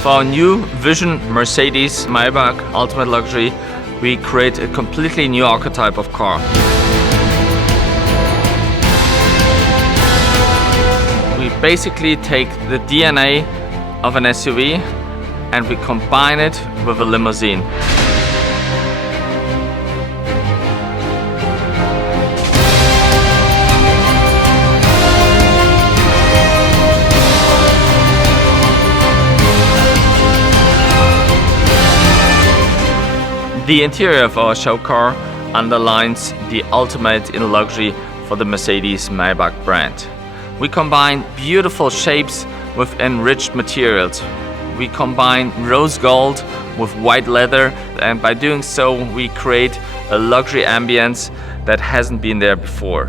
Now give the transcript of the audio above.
With our new Vision Mercedes-Maybach Ultimate Luxury, we create a completely new archetype of car. We basically take the DNA of an SUV and we combine it with a limousine. The interior of our show car underlines the ultimate in luxury for the Mercedes-Maybach brand. We combine beautiful shapes with enriched materials. We combine rose gold with white leather, and by doing so we create a luxury ambience that hasn't been there before.